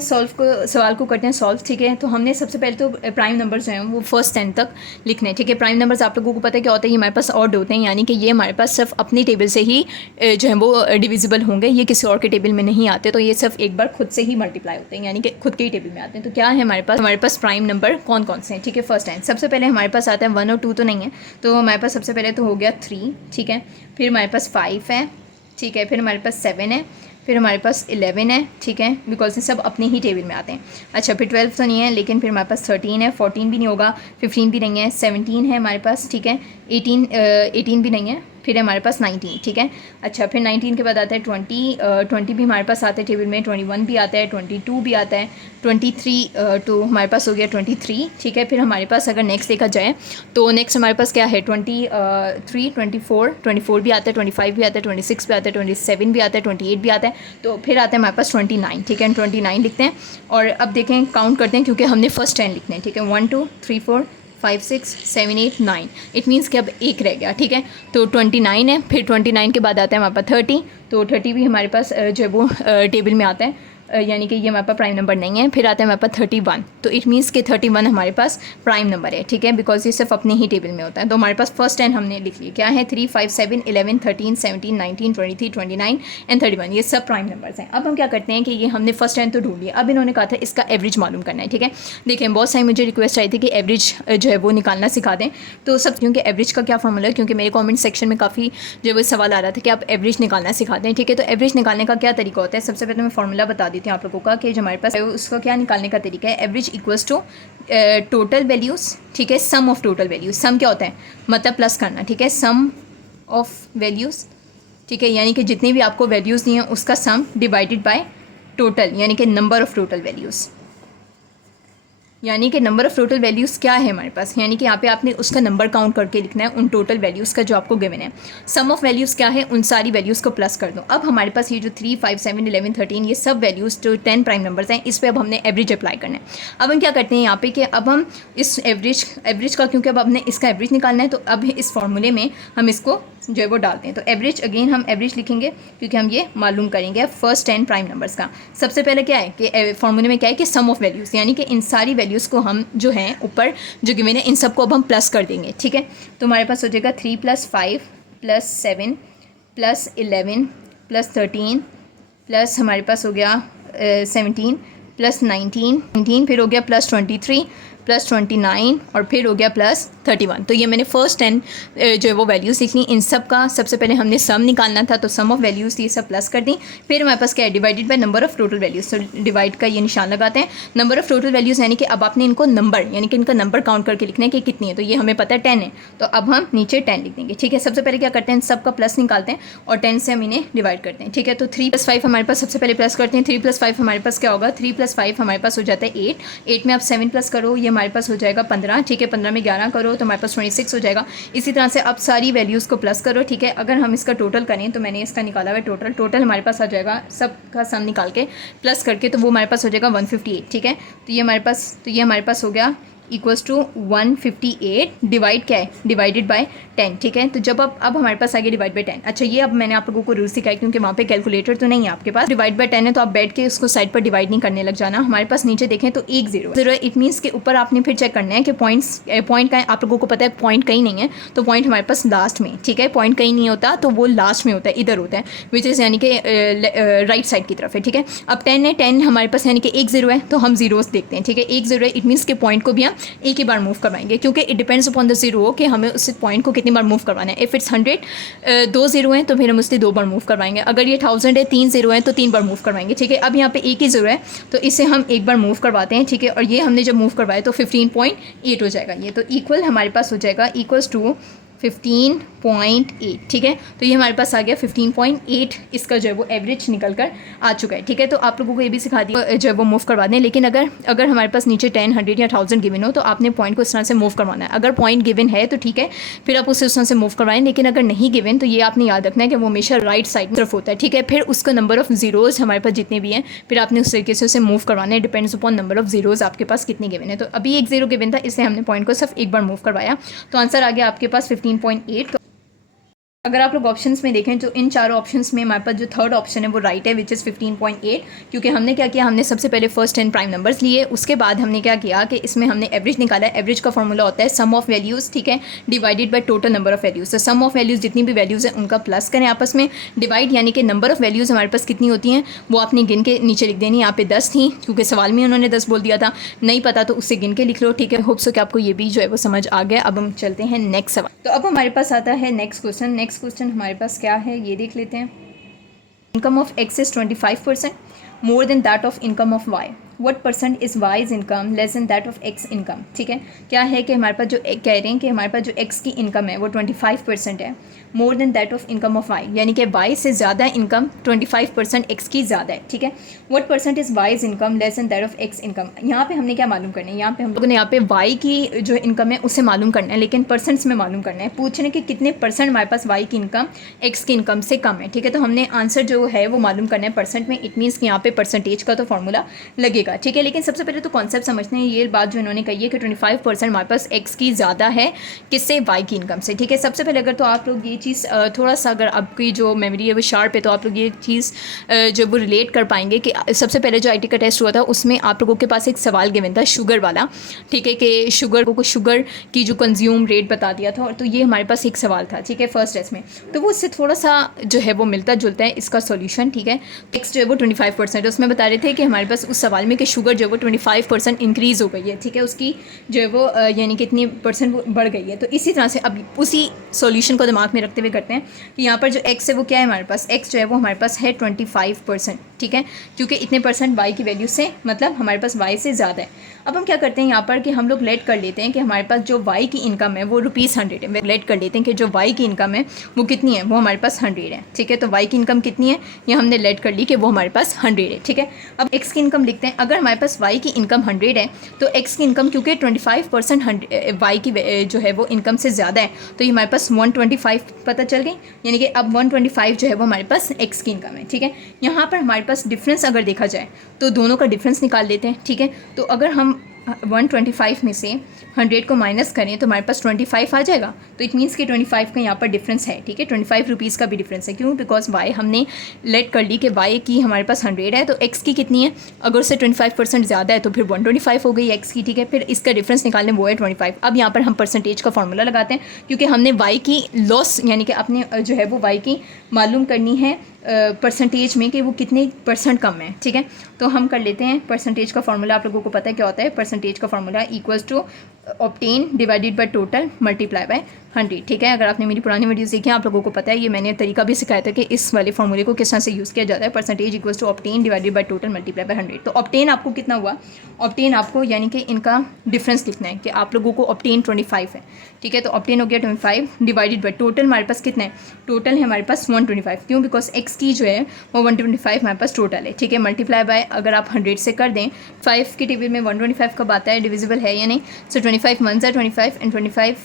सवाल को करते हैं सॉल्व, ठीक है। तो हमने सबसे पहले तो प्राइम नंबर्स जो हैं वो फर्स्ट 10 तक लिखने हैं, ठीक है। प्राइम नंबर्स आप लोगों को पता है क्या होता है, ये हमारे पास ऑड होते हैं, यानी कि ये हमारे पास सिर्फ अपनी टेबल से ही जो है वो डिविजिबल होंगे, ये किसी और के टेबल में नहीं आते, तो ये सिर्फ एक बार खुद से ही मल्टीप्लाई होते हैं, यानी कि खुद के ही टेबल में आते हैं। तो क्या है हमारे पास प्राइम नंबर कौन कौन से हैं, ठीक है। फर्स्ट 10 सबसे पहले हमारे पास आता है 1 और 2 तो नहीं है, तो हमारे पास सबसे पहले तो हो गया 3, ठीक है। फिर हमारे पास 5 है, ठीक है। फिर हमारे पास 7 है, फिर हमारे पास 11 है, ठीक है, बिकॉज ये सब अपने ही टेबल में आते हैं। अच्छा, फिर 12 तो नहीं है, लेकिन फिर हमारे पास 13 है, 14 भी नहीं होगा, 15 भी नहीं है, 17 है हमारे पास, ठीक है। 18 भी नहीं है, फिर है हमारे पास 19, ठीक है। अच्छा, फिर 19 के बाद आता है 20 भी हमारे पास आते हैं टेबल में, 21 भी आता है, 22 भी आता है, 23 तो हमारे पास हो गया 23, ठीक है। फिर हमारे पास अगर नेक्स्ट देखा जाए तो नेक्स्ट हमारे पास क्या है 23, 24 भी आता है, 25 भी आता है, 26 भी आता है, 27 भी आता है, 28 भी आता है, तो फिर आता है हमारे पास 29, ठीक है। 29 लिखते हैं, और अब देखें काउंट करते हैं, क्योंकि हमने फर्स्ट 10 लिखने हैं, ठीक है। 1 2 3 4 5 6 7 8 9, इट मीन्स कि अब एक रह गया, ठीक है। तो 29 है, फिर 29 के बाद आता है हमारे पास 30, तो 30 भी हमारे पास जो है वो टेबल में आता है, यानी कि ये हमारे पास प्राइम नंबर नहीं है। फिर आता है हमारे पास 31, तो इट मीन्स कि 31 हमारे पास प्राइम नंबर है, ठीक है, बिकॉज ये सिर्फ अपने ही टेबल में होता है। तो हमारे पास फर्स्ट 10 हमने लिख लिए, क्या है 3 5 7 11 13 17 19 23 29 एंड 31, ये सब प्राइम नंबर्स हैं। अब हम क्या करते हैं कि ये हमने फर्स्ट 10 तो ढूंढ लिया, अब इन्होंने कहा था इसका एवरेज मालूम करना है, ठीक है। देखें, बहुत सारी मुझे रिक्वेस्ट आई थी कि एवरेज जो है वो निकालना सिखा दें, तो सब क्योंकि एवरेज का क्या फॉर्मूला है, क्योंकि मेरे कॉमेंट सेक्शन में काफ़ी जो वो सवाल आ रहा था कि आप एवरेज निकालना सिखा दें, ठीक है। तो एवरेज निकालने का क्या तरीका होता है, सबसे पहले मैं फॉर्मूला बता देती हूँ आप लोगों का कि हमारे पास उसका क्या निकालने का तरीका है। Average equals to total values, ठीक है, sum of total values. Sum क्या होता है, मतलब प्लस करना, ठीक है, सम ऑफ वैल्यूज़, ठीक है, यानी कि जितनी भी आपको वैल्यूज़ दी हैं उसका सम डिवाइडेड बाय टोटल, यानी कि नंबर ऑफ़ टोटल वैल्यूज़, यानी कि नंबर ऑफ़ टोटल वैल्यूज़ क्या है हमारे पास, यानी कि यहाँ पे आपने उसका नंबर काउंट करके लिखना है उन टोटल वैल्यूज़ का जो आपको गिवन है। सम ऑफ वैल्यूज़ क्या है, उन सारी वैल्यूज़ को प्लस कर दो। अब हमारे पास ये जो 3 5 7 11 13 ये सब वैल्यूज़ जो 10 प्राइम नंबर्स हैं, इस पर अब हमने एवरेज अप्लाई करना है। अब हम क्या करते हैं यहाँ पे कि अब हम इस एवरेज का, क्योंकि अब हमने इसका एवरेज निकालना है, तो अब इस फॉर्मूले में हम इसको जो है वो डालते हैं। तो एवरेज, अगेन हम एवरेज लिखेंगे क्योंकि हम ये मालूम करेंगे फर्स्ट 10 प्राइम नंबर्स का। सबसे पहले क्या है कि फॉर्मूले में क्या है कि सम ऑफ वैल्यूज़, यानी कि इन सारी वैल्यूज़ को हम जो है ऊपर जो गिवन है इन सबको अब हम प्लस कर देंगे, ठीक है। तो हमारे पास हो जाएगा 3 + 5 + 7 + 11 + 13 प्लस हमारे पास हो गया 17 + 19, फिर हो गया +23 +29 और फिर हो गया +31। तो ये मैंने फर्स्ट 10 जो है वो वैल्यूज़ लिख ली। इन सब का सबसे पहले हमने सम निकालना था, तो सम ऑफ वैल्यूज़ ये सब प्लस कर दी। फिर हमारे पास क्या है, divided by number of total values. तो डिवाइड का ये निशान लगाते हैं। नंबर ऑफ टोटल वैल्यूज़ यानी कि अब आपने इनको नंबर, यानी कि इनका नंबर काउंट करके लिखना है कि कितनी है। तो ये हमें पता है 10 है, तो अब हम नीचे 10 लिख देंगे, ठीक है। सबसे पहले क्या करते हैं, सब का प्लस निकालते हैं और 10 से हम इन्हें डिवाइड करते हैं, ठीक है। तो 3 + 5 हमारे पास सबसे पहले प्लस करते हैं। 3 + 5 हमारे पास क्या होगा, 3 + 5 हमारे पास हो जाता है 8। 8 में आप 7 प्लस करो, ये हमारे पास हो जाएगा 15, ठीक है। 15 में 11 करो तो हमारे पास 26 हो जाएगा। इसी तरह से अब सारी वैल्यूज़ को प्लस करो, ठीक है। अगर हम इसका टोटल करें तो मैंने इसका निकाला हुआ है टोटल हमारे पास आ जाएगा सब का सम निकाल के प्लस करके, तो वो हमारे पास हो जाएगा 158, ठीक है। तो ये हमारे पास हो गया इक्वल्स टू 158 डिवाइड क्या है, डिवाइडेड बाय 10, ठीक है। तो जब अब हमारे पास आ गया डिवाइड बाय 10। अच्छा, ये अब मैंने आप लोगों को रूल सिखाया क्योंकि वहाँ पे कैलकुलेटर तो नहीं है आपके पास। डिवाइड बाय 10 है तो आप बैठ के उसको साइड पर डिवाइड नहीं करने लग जाना। हमारे पास नीचे देखें तो 1 0 है। इट मीन्स के ऊपर आपने फिर चेक करना है कि पॉइंट का है। आप लोगों को पता है पॉइंट कहीं नहीं है, तो पॉइंट हमारे पास लास्ट में, ठीक है। पॉइंट कहीं नहीं होता तो वो लास्ट में होता है, इधर होता है, विच इज़ यानी कि राइट साइड की तरफ है, ठीक है। अब 10 है, 10 हमारे पास यानी कि 1 0 है, तो हम जीरोस देखते हैं, ठीक है। 1 0 है, इट मीन्स के पॉइंट को भी हम एक ही बार मूव करवाएंगे क्योंकि it depends upon the zero कि हमें उस पॉइंट को कितनी बार मूव करवाना है। इफ़ इट्स 100 2 0 हैं तो फिर हम उससे 2 बार मूव करवाएंगे। अगर ये 1000 है, 3 0 हैं तो 3 बार मूव करवाएंगे, ठीक है। अब यहाँ पे एक ही 0 है तो इसे हम एक बार मूव करवाते हैं, ठीक है। और ये हमने जब मूव करवाया तो 15.8 हो जाएगा ये, तो इक्वल हमारे पास हो जाएगा इक्वल्स टू 15.8, ठीक है। तो ये हमारे पास आ गया 15.8, इसका जो है वो एवरेज निकल कर आ चुका है, ठीक है। तो आप लोगों को ये भी सिखा दिया जो है वो मूव करवा दें। लेकिन अगर हमारे पास नीचे 10, 100 या 1000 गिवन हो तो आपने पॉइंट को इस तरह से मूव करवाना है। अगर पॉइंट गिवन है तो ठीक है, फिर आप उसे उस तरह से मूव करवाएं। लेकिन अगर नहीं गिवन तो ये आपने याद रखना है कि वो हमेशा राइट साइड तरफ होता है, ठीक है। फिर उसका नंबर ऑफ जीरोज़ हमारे पास जितने भी हैं फिर आपने उस तरीके से उसे मूव करवाना है, depends upon number of zeros आपके पास कितने गिवन है। तो अभी 1 0 गिवन था, इसलिए हमने पॉइंट को सिर्फ एक बार मूव करवाया, तो आंसर आ गया आपके पास 15.8। अगर आप लोग ऑप्शंस में देखें तो इन चारों ऑप्शंस में हमारे पास जो थर्ड ऑप्शन है वो राइट है, विच इज़ 15.8, क्योंकि हमने क्या किया, हमने सबसे पहले फर्स्ट 10 प्राइम नंबर्स लिए, उसके बाद हमने क्या किया कि इसमें हमने एवरेज निकाला है। एवरेज का फॉर्मूला होता है सम ऑफ वैल्यूज़, ठीक है, divided by total number of values. तो सम ऑफ वैल्यूज़ जितनी भी वैल्यूज़ हैं उनका प्लस करें आपस में, डिवाइड यानी कि नंबर ऑफ वैल्यूज़ हमारे पास कितनी होती हैं वो आपने गिन के नीचे लिख देनी। यहाँ पे 10 थी क्योंकि सवाल में उन्होंने 10 बोल दिया था, नहीं पता तो उससे गिन के लिख लो, ठीक है। होप सो कि आपको ये भी जो है वो समझ आ गया। अब हम चलते हैं नेक्स्ट सवाल। तो अब हमारे पास आता है नेक्स्ट क्वेश्चन हमारे पास क्या है ये देख लेते हैं। Income of X is 25% more than that of income of Y. What percent is Y's income less than that of X income, ठीक है। क्या है कि हमारे पास जो कह रहे हैं कि हमारे पास जो एक्स की इनकम है वो 25% है, more than that of income of Y, यानी कि वाई से ज़्यादा इनकम 25% एक्स की ज़्यादा है, ठीक है। What percent is Y's income less than that of X income. यहाँ पे हमने क्या मालूम करना है, यहाँ पे हम लोगों ने यहाँ पे वाई की जो इनकम है उसे मालूम करना है, लेकिन परसेंट्स में मालूम करना है। पूछने कि कितने परसेंट हमारे पास वाई की इनकम एक्स की इनकम से कम है, ठीक है। तो हमने आंसर जो है वो मालूम करना है परसेंट में। इट मीन्स कि यहाँ पे परसेंटेज का तो फॉर्मूला लगेगा, ठीक है। लेकिन सबसे पहले तो कॉन्सेप्ट समझते हैं। ये बात जो इन्होंने कही है कि 25% हमारे पास एक्स की ज़्यादा है किससे, वाई की इनकम से, ठीक है। सबसे पहले अगर तो आप लोग ये चीज़ थोड़ा सा अगर आपकी जो मेमोरी है वो शार्प है तो आप लोग ये चीज़ जो वो रिलेट कर पाएंगे कि सबसे पहले जो आईटी का टेस्ट हुआ था उसमें आप लोगों के पास एक सवाल गिवन था शुगर वाला, ठीक है, कि शुगर की जो कंज्यूम रेट बता दिया था। और तो ये हमारे पास एक सवाल था, ठीक है, फर्स्ट टेस्ट में। तो वो उससे थोड़ा सा जो है वो मिलता जुलता है इसका सॉल्यूशन, ठीक है। एक्स जो है वो 25% है, उसमें बता रहे थे कि हमारे पास उस सवाल में कि शुगर जो है वो 25% इंक्रीज़ हो गई है, ठीक है, उसकी जो है वो यानी कि इतनी परसेंट बढ़ गई है। तो इसी तरह से अब उसी सॉल्यूशन को दिमाग में रखते हुए करते हैं कि यहाँ पर जो एक्स है वो क्या है, हमारे पास एक्स जो है वो हमारे पास है 25%, ठीक है, क्योंकि इतने परसेंट वाई की वैल्यू से मतलब हमारे पास वाई से ज़्यादा है। अब हम क्या करते हैं यहाँ पर कि हम लोग लेट कर लेते हैं कि हमारे पास जो वाई की इनकम है वो ₹100 है। लेट कर लेते हैं कि जो वाई की इनकम है वो कितनी है, वो हमारे पास 100 है, ठीक है। तो वाई की इनकम कितनी है ये हमने लेट कर ली कि वो हमारे पास 100 है, ठीक है। अब एक्स की इनकम लिखते हैं। अगर हमारे पास वाई की इनकम 100 है तो एक्स की इनकम क्योंकि 25% वाई की जो है वो इनकम से ज़्यादा है तो ये हमारे पास 125 पता चल गई, यानी कि अब 125 जो है वो हमारे पास एक्स की इनकम है, ठीक है। यहाँ पर हमारे पास डिफरेंस अगर देखा जाए तो दोनों का डिफरेंस निकाल लेते हैं, ठीक है। तो अगर हम 125 में से 100 को माइनस करें तो हमारे पास 25 आ जाएगा। तो इट मीन्स कि 25 का यहाँ पर डिफरेंस है, ठीक है, 25 रुपीज़ का भी डिफरेंस है। क्यों? बिकॉज वाई हमने लेट कर ली कि वाई की हमारे पास 100 है, तो एक्स की कितनी है, अगर उससे 25% ज़्यादा है तो फिर 125 हो गई एक्स की, ठीक है। फिर इसका डिफरेंस निकालने वो है 25। अब यहाँ पर हम परसेंटेज का फॉर्मूला लगाते हैं, क्योंकि हमने वाई की लॉस यानी कि अपने जो है वो वाई की मालूम करनी है परसेंटेज में कि वो कितने परसेंट कम है, ठीक है। तो हम कर लेते हैं परसेंटेज का फॉर्मूला। आप लोगों को पता है क्या होता है परसेंटेज का formula, equals to obtain divided by total multiply by 100, ठीक है। अगर आपने मेरी पुरानी वीडियोस देखी हैं आप लोगों को पता है, ये मैंने तरीका भी सिखाया था कि इस वाले फॉर्मूले को किस तरह से यूज़ किया जाता है। Percentage equals to obtain divided by total multiply by 100। तो ऑब्टेन आपको कितना हुआ, ऑब्टेन आपको यानी कि इनका डिफरेंस लिखना है कि आप लोगों को ऑब्टेन 25 है, ठीक है। तो ऑब्टेन हो गया 25 डिवाइडेड बाय टोटल हमारे पास कितना है, टोटल है हमारे पास 125। क्यों? बिकॉज एक्स की जो है वो 125 हमारे पास टोटल है, ठीक है। मल्टीप्लाई बाय अगर आप 100 से कर दें, 5 के टेबल में 125 कब आता है, डिविजिबल है या नहीं। सो 25 1 ज़ा 25 एंड 25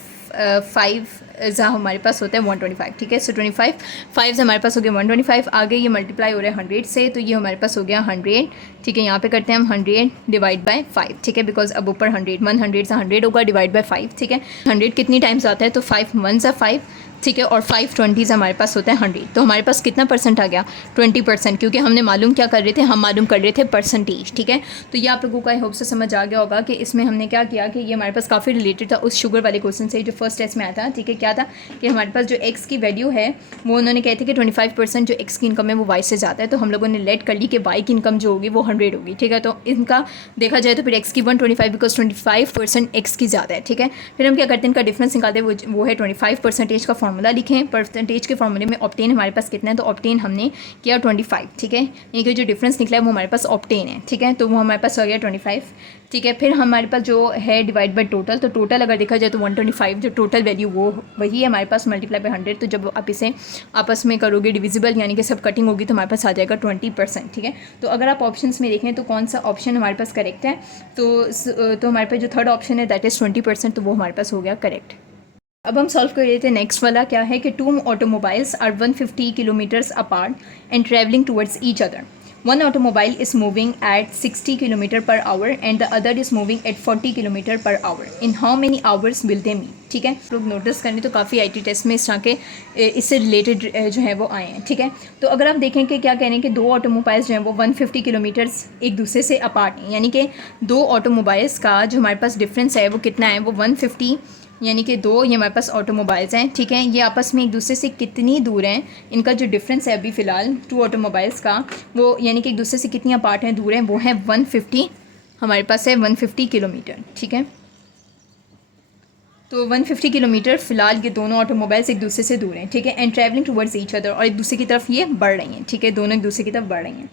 5 ज़ा हमारे पास होता है 125, ठीक है। सो 25 5 हमारे पास हो गया 125, आगे ये मल्टीप्लाई हो रहा है 100 से, तो ये हमारे पास हो गया 100, ठीक है। यहाँ पे करते हैं हम 100 डिवाइड बाय 5, ठीक है, बिकॉज अब ऊपर 100 से 100 होगा डिवाइड बाय 5, ठीक है। 100 कितनी टाइम्स आता है, तो 5 1 ज़ा 5, ठीक है, और 5 20 हमारे पास होता है 100। तो हमारे पास कितना परसेंट आ गया, 20%, क्योंकि हमने मालूम क्या कर रहे थे, हम मालूम कर रहे थे परसेंटेज, ठीक है। तो ये आप लोगों को आई होप से समझ आ गया होगा कि इसमें हमने क्या किया कि ये हमारे पास काफ़ी रिलेटेड था उस शुगर वाले क्वेश्चन से जो फर्स्ट टेस्ट में आया था, ठीक है। क्या था कि हमारे पास जो एक्स की वैल्यू है वो उन्होंने कहे थे कि 25% जो एक्स की इनकम है वो वाई से ज़्यादा है, तो हम लोगों ने लेट कर ली कि वाई की इनकम जो होगी वो 100 होगी, ठीक है। तो इनका देखा जाए तो फिर एक्स की 125 बिकॉज 25% एक्स की ज़्यादा है, ठीक है। फिर हम क्या करते हैं, इनका डिफरेंस निकालते हैं, वो है 25% का फॉर्मूला लिखें। परसेंटेज के फॉर्मूले में ऑब्टेन हमारे पास कितना है, तो ऑब्टेन हमने किया 25, ठीक है। यानी कि जो डिफरेंस निकला है वो हमारे पास ऑब्टेन है, ठीक है। तो वो हमारे पास हो गया 25, ठीक है। फिर हमारे पास जो है डिवाइड बाय टोटल, तो टोटल अगर देखा जाए तो 125 जो टोटल वैल्यू वो वही है हमारे पास मल्टीप्लाई बाय 100। तो जब आप इसे आपस में करोगे डिविजिबल यानी कि सब कटिंग होगी तो हमारे पास आ जाएगा 20%, ठीक है। तो अगर आप ऑप्शंस में देखें तो कौन सा ऑप्शन हमारे पास करेक्ट है, तो हमारे पास जो थर्ड ऑप्शन है दैट इज़ 20%, तो वो हमारे पास हो गया करेक्ट। अब हम सॉल्व कर रहे थे नेक्स्ट वाला, क्या है कि 2 automobiles are 150 kilometres apart and travelling towards each other. One automobile is moving at 60 km per hour and the other is moving at 40 km per hour. In how many hours will they meet? ठीक है, लोग notice करें तो काफ़ी IT test में इस तरह के इससे रिलेटेड जो है वो आए हैं, ठीक है। तो अगर आप देखें कि क्या कह रहे हैं कि दो ऑटोमोबाइल्स जो हैं वो 150 किलोमीटर्स एक दूसरे से अपार्ट हैं, यानी कि दो ऑटोमोबाइल्स का जो हमारे पास डिफरेंस है वो कितना है, वो 150, यानी कि दो ये हमारे पास ऑटोमोबाइल्स हैं, ठीक है। ये आपस में एक दूसरे से कितनी दूर हैं, इनका जो डिफरेंस है अभी फ़िलहाल टू ऑटोमोबाइल्स का वो यानी कि एक दूसरे से कितनी अपार्ट हैं, दूर हैं, वो है 150, हमारे पास है 150 किलोमीटर, ठीक है। तो 150 किलोमीटर फ़िलहाल ये दोनों ऑटोमोबाइल्स एक दूसरे से दूर हैं, ठीक है। And travelling towards each other, और एक दूसरे की तरफ ये बढ़ रही हैं, ठीक है, दोनों एक दूसरे की तरफ बढ़ रही हैं।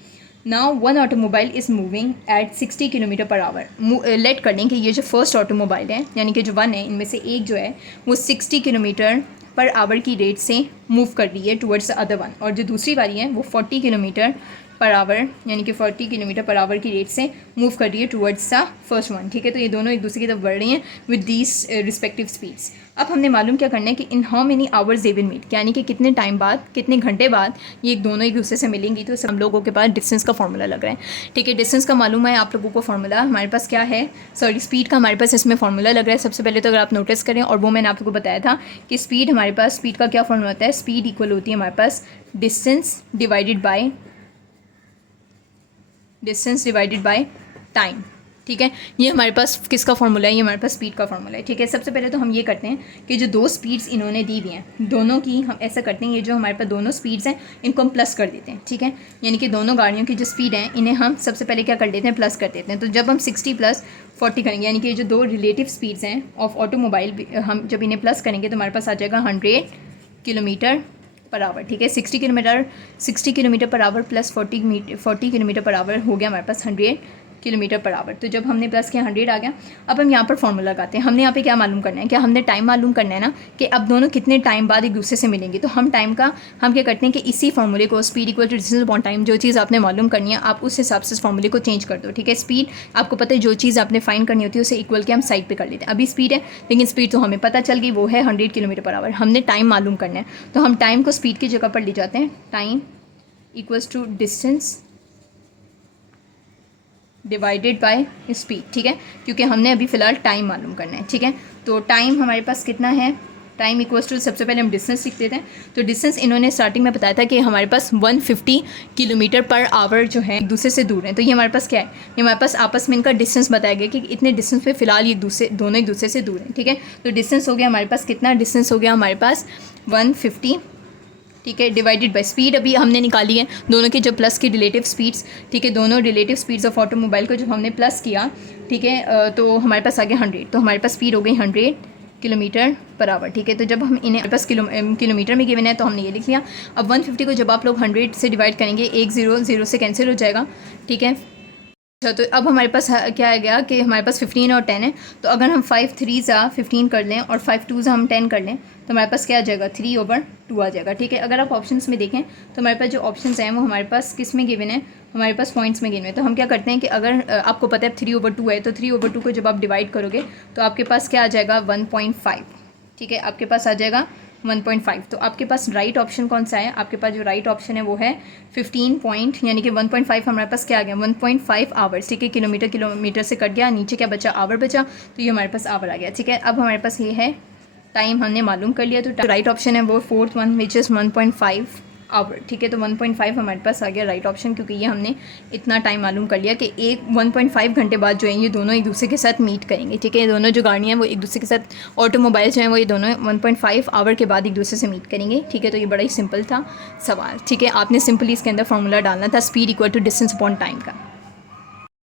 Now one automobile is moving at 60 kilometre per hour. Let कर लें कि ये जो फर्स्ट ऑटोमोबाइल है यानी कि जो वन है इनमें से एक जो है वो 60 किलोमीटर पर आवर की रेट से मूव कर रही है टुवर्ड्स द अदर वन, और जो दूसरी वाली है वो 40 किलोमीटर पर आवर यानी कि 40 किलोमीटर पर आवर की रेट से मूव कर रही है टुवर्ड्स द फर्स्ट वन, ठीक है। तो ये दोनों एक दूसरे की तरफ बढ़ रही हैं विद दीज रिस्पेक्टिव स्पीड्स। अब हमने मालूम क्या करना है कि in how many hours they will meet, यानी कि कितने टाइम बाद, कितने घंटे बाद ये दोनों एक दूसरे से मिलेंगी। तो हम लोगों के पास डिस्टेंस का फॉर्मूला लग रहा है, ठीक है। डिस्टेंस का मालूम है आप लोगों को फॉर्मूला, हमारे पास क्या है, सॉरी स्पीड का हमारे पास इसमें फॉर्मूला लग रहा है। सबसे पहले तो अगर आप नोटिस करें, और वो मैंने आप लोगों को बताया था कि स्पीड हमारे पास, स्पीड का क्या फॉर्मूला होता है, स्पीड इक्वल होती है हमारे पास डिस्टेंस डिवाइडेड बाय टाइम, ठीक है। ये हमारे पास किसका फॉर्मूला है, ये हमारे पास स्पीड का फॉर्मूला है, ठीक है। सबसे पहले तो हम ये करते हैं कि जो दो स्पीड्स इन्होंने दी हुई हैं दोनों की, हम ऐसा करते हैं ये जो हमारे पास दोनों स्पीड्स हैं इनको हम प्लस कर देते हैं, ठीक है। यानी कि दोनों गाड़ियों की जो स्पीड है इन्हें हम सबसे पहले क्या कर देते हैं, प्लस कर देते हैं। तो जब हम 60 + 40 करेंगे, यानी कि ये जो दो रिलेटिव स्पीड्स हैं ऑफ ऑटोमोबाइल, हम जब इन्हें प्लस करेंगे तो हमारे पास आ जाएगा 100 किलोमीटर पर आवर, ठीक है। 60 kilometre per our plus 40 kilometre per our हो गया हमारे पास 100 किलोमीटर पर आवर। तो जब हमने प्लस किया 100 आ गया। अब हम यहाँ पर फॉर्मूला लगाते हैं। हमने यहाँ पे क्या मालूम करना है, क्या हमने टाइम मालूम करना है ना, कि अब दोनों कितने टाइम बाद एक दूसरे से मिलेंगे। तो हम टाइम का हम क्या करते हैं कि इसी फॉर्मूले को speed equal to distance upon time, जो चीज़ आपने मालूम करनी है आप उस हिसाब से इस फॉर्मूले को चेंज कर दो, ठीक है। स्पीड आपको पता है जो चीज़ आपने फाइंड करनी होती है उसे इक्वल के हम साइड पर कर लेते हैं। अभी स्पीड है लेकिन स्पीड तो हमें पता चल गई वो है 100 किलोमीटर पर आवर। हमने टाइम मालूम करना है तो हम टाइम को स्पीड की जगह पर ले जाते हैं। Time equals to distance divided by speed, ठीक है, क्योंकि हमने अभी फ़िलहाल टाइम मालूम करना है, ठीक है। तो टाइम हमारे पास कितना है, टाइम इक्वल्स टू, सबसे पहले हम डिस्टेंस लिख देते हैं। तो डिस्टेंस इन्होंने स्टार्टिंग में बताया था कि हमारे पास 150 किलोमीटर पर आवर जो है एक दूसरे से दूर है। तो ये हमारे पास क्या है, ये हमारे पास आपस में इनका डिस्टेंस बताया गया कि इतने डिस्टेंस पे फ़िलहाल ये दोनों एक दूसरे से दूर हैं, ठीक है। तो डिस्टेंस हो गया हमारे पास कितना, डिस्टेंस हो गया हमारे पास 150, ठीक है, डिवाइडेड बाय स्पीड अभी हमने निकाली है, दोनों के जो प्लस की रिलेटिव स्पीड्स, ठीक है, दोनों रिलेटिव स्पीड्स ऑफ ऑटोमोबाइल को जब हमने प्लस किया, ठीक है, तो हमारे पास आ गया 100। तो हमारे पास स्पीड हो गई 100 किलोमीटर पर आवर, ठीक है। तो जब हम इन्हें बस किलोमीटर में गिवन है तो हमने ये लिख लिया। अब 150 को जब आप लोग 100 से डिवाइड करेंगे, 1 0 से कैंसिल हो जाएगा, ठीक है। अच्छा, तो अब हमारे पास क्या आ गया कि हमारे पास 15 और 10 है। तो अगर हम 5 3 15 कर लें और 5 2 हम 10 कर लें तो हमारे पास क्या आ जाएगा, 3/2 आ जाएगा, ठीक है। अगर आप ऑप्शंस में देखें तो हमारे पास जो ऑप्शंस हैं वो हमारे पास किस में गिवन है, हमारे पास पॉइंट्स में गिवन है। तो हम क्या करते हैं कि अगर आपको पता है 3/2 है, तो 3/2 को जब आप डिवाइड करोगे तो आपके पास क्या आ जाएगा, 1.5, ठीक है, आपके पास आ जाएगा 1.5। तो आपके पास राइट ऑप्शन कौन सा है, आपके पास जो राइट ऑप्शन है वो है 15 पॉइंट, यानी कि 1.5 हमारे पास क्या आ गया, 1.5 आवर्स, ठीक है। किलोमीटर से कट गया, नीचे क्या बचा, आवर बचा, तो ये हमारे पास आवर आ गया, ठीक है। अब हमारे पास ये है टाइम हमने मालूम कर लिया। तो राइट ऑप्शन है वो 4th one which is 1.5 our, ठीक है। तो 1.5 हमारे पास आ गया राइट ऑप्शन, क्योंकि ये हमने इतना टाइम मालूम कर लिया कि 1.5 घंटे बाद जो है ये दोनों एक दूसरे के साथ मीट करेंगे, ठीक है। ये दोनों जो गाड़ियाँ हैं वो एक दूसरे के साथ, ऑटोमोबाइल जो हैं वो ये दोनों 1.5 आवर के बाद एक दूसरे से मीट करेंगे, ठीक है। तो ये बड़ा ही सिंपल था सवाल, ठीक है। आपने सिंपली इसके अंदर फॉर्मूला डालना था, speed equal to distance upon time का।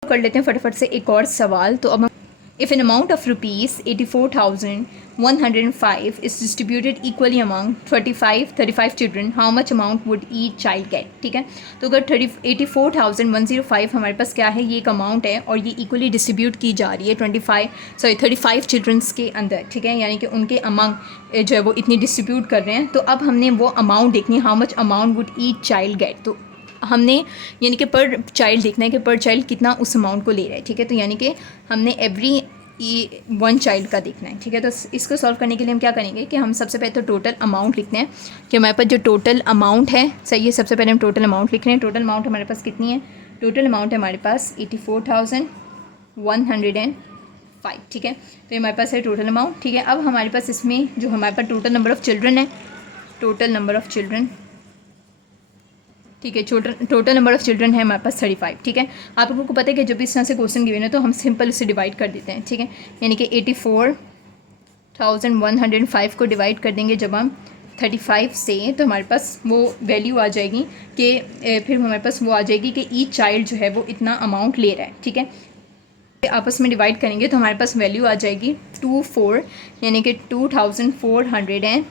कर लेते हैं फटाफट से एक और सवाल। तो अब if an amount of rupees 84,105 is distributed equally among 35 children, how much amount would each child get, ठीक है। तो अगर 84,105 हमारे पास क्या है, ये एक अमाउंट है और ये इक्वली डिस्ट्रीब्यूट की जा रही है 35 चिल्ड्रंस के अंदर, ठीक है, यानी कि उनके अमंग जो है वो इतनी डिस्ट्रीब्यूट कर रहे हैं। तो अब हमने वो अमाउंट देखनी है, how much amount would each child gate. तो हमने यानी कि पर चाइल्ड देखना है कि पर चाइल्ड कितना उस अमाउंट को ले रहा है, ठीक है। तो यानी कि हमने एवरी 1 चाइल्ड का देखना है, ठीक है। तो इसको सॉल्व करने के लिए हम क्या करेंगे कि हम सबसे पहले तो टोटल अमाउंट लिखते हैं कि हमारे पास जो टोटल अमाउंट है, सही है, सबसे पहले हम टोटल अमाउंट लिख रहे हैं। टोटल अमाउंट हमारे पास कितनी है, टोटल अमाउंट है हमारे पास 84,105, ठीक है। तो ये हमारे पास है टोटल अमाउंट, ठीक है। अब हमारे पास इसमें जो हमारे पास टोटल नंबर ऑफ़ चिल्ड्रन है, टोटल नंबर ऑफ़ चिल्ड्रन, ठीक है, टोटल नंबर ऑफ़ चिल्ड्रन है हमारे पास 35, ठीक है। आप लोगों को पता है कि जब इस तरह से क्वेश्चन गिवन है तो हम सिंपल इसे डिवाइड कर देते हैं, ठीक है। यानी कि 84,105 को डिवाइड कर देंगे जब हम 35 से, तो हमारे पास वो वैल्यू आ जाएगी कि फिर हमारे पास वो आ जाएगी कि ईच चाइल्ड जो है वो इतना अमाउंट ले रहा है, ठीक है। आपस में डिवाइड करेंगे तो हमारे पास वैल्यू आ जाएगी 24, यानी कि 2403,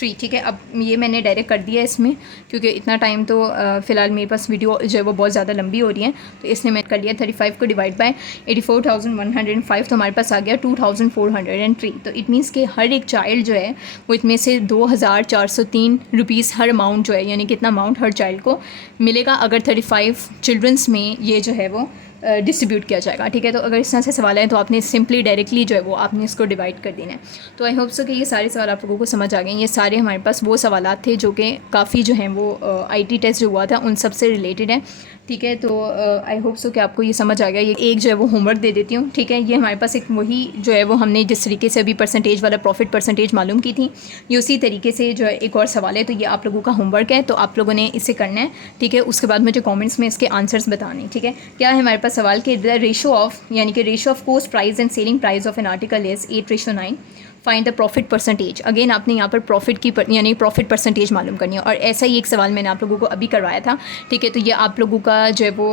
ठीक है। अब ये मैंने डायरेक्ट कर दिया इसमें, क्योंकि इतना टाइम तो फ़िलहाल मेरे पास वीडियो जो है वो बहुत ज़्यादा लंबी हो रही है, तो इसने मैं कर लिया 35 को डिवाइड बाय 84,105, तो हमारे पास आ गया 2403। तो इट मीन्स कि हर एक चाइल्ड जो है वो इसमें से 2,403 रुपीज़ हर अमाउंट जो है, यानी कितना अमाउंट हर चाइल्ड को मिलेगा अगर 35 चिल्ड्रंस में ये जो है वो डिस्ट्रीब्यूट किया जाएगा, ठीक है। तो अगर इस तरह से सवाल है तो आपने सिंपली डायरेक्टली जो है वो आपने इसको डिवाइड कर देना है। तो आई होप सो कि ये सारे सवाल आप लोगों को समझ आ गए। ये सारे हमारे पास वो सवाल थे जो कि काफ़ी जो हैं वो IT टेस्ट जो हुआ था उन सब से रिलेटेड है, ठीक है। तो आई होप सो कि आपको ये समझ आ गया। ये एक जो है वो होमवर्क दे देती हूँ, ठीक है। ये हमारे पास एक वही जो है वो हमने जिस तरीके से अभी परसेंटेज वाला प्रॉफिट परसेंटेज मालूम की थी, ये उसी तरीके से जो है एक और सवाल है। तो ये आप लोगों का होमवर्क है, तो आप लोगों ने इसे करना है, ठीक है। उसके बाद मुझे कॉमेंट्स में इसके आंसर्स बताने, ठीक है। क्या है हमारे पास सवाल कि द रेशो ऑफ, यानी कि ratio of cost price and selling price of an article is 8:9, find the profit percentage. Again आपने यहाँ पर प्रॉफिट की यानी प्रॉफिट परसेंटेज मालूम करनी है, और ऐसा ही एक सवाल मैंने आप लोगों को अभी करवाया था, ठीक है। तो ये आप लोगों का जो है वो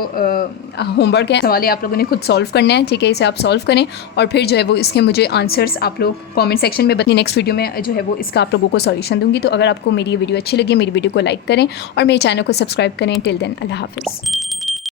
होमवर्क है, सवाल आप लोगों ने खुद सॉल्व करना है, ठीक है। इसे आप सॉल्व करें और फिर जो है वो इसके मुझे आंसर्स आप लोग कमेंट सेक्शन में बताइए। नेक्स्ट वीडियो में जो है वो इसका आप लोगों को सॉल्यूशन दूँगी। तो अगर आपको मेरी ये वीडियो अच्छी लगी, मेरी वीडियो को लाइक करें और मेरे चैनल को सब्सक्राइब करें। टिल देन, अल्लाह हाफिज़।